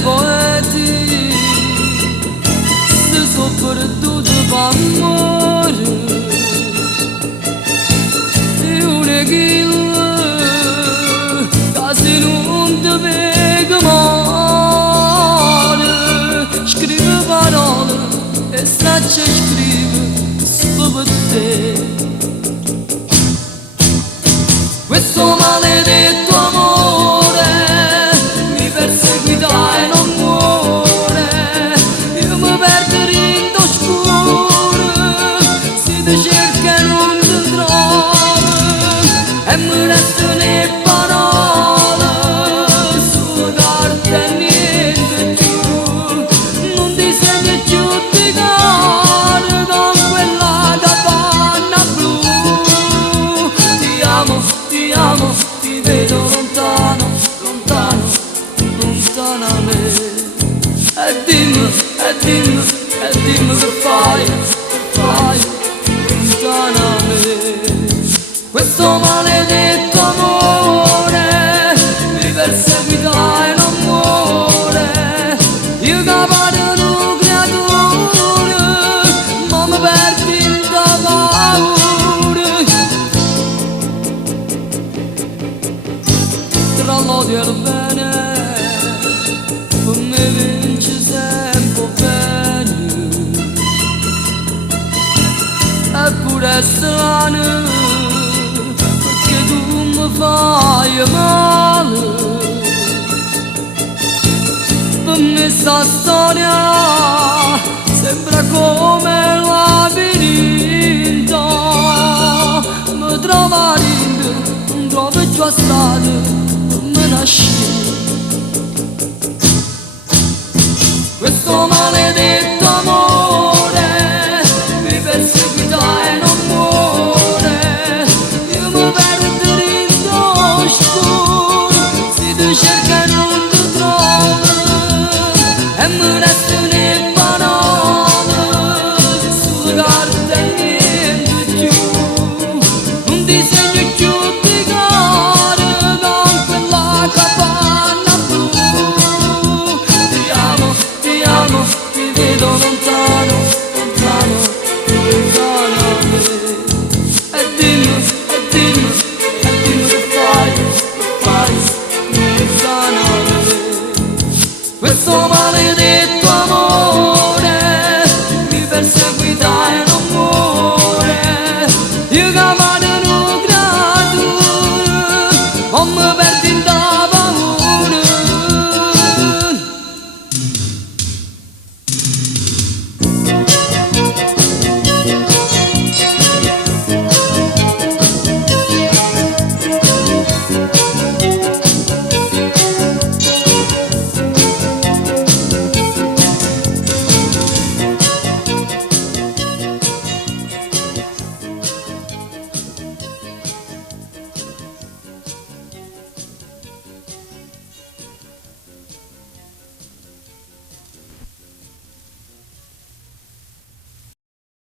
poeti se sono perduto d'amore e un'eghilla quasi non ti vedo male. Scrive parole e straccia scrive solo per te. Questo maledetto amore mi perseguita e non muore. Io mi perdo in oscuro, si ti cerca e non ti trovo, e mi restano le parole sulla carta e niente più. Non disegno più di cuore con quella capanna blu. Ti amo, ti vedo lontano, lontano, lontano a me. E dimmi che fai lontano a me. Questo maledetto amore mi perseguita e non muore. Io capace di creatura, ma mi perdi in da paura. Tra l'odio e il bene per me vince sempre bene. Eppure è strano perché tu mi fai male. Per me sta storia sembra come un labirinto. Mi trova ringo, non trovo più a strada. Questo maledetto amore mi perseguita e non muore. Io mi perdo in oscuro, si ti cerca e non ti trovo, e mi restano le parole sulla carta e niente più. Non disegno più di cuore con quella capanna blu. Ti vedo lontano, lontano, lontano a me. E dimmi che fai lontano a me. Questo maledetto amore mi perseguita e non muore. Io capace di creatura, non mi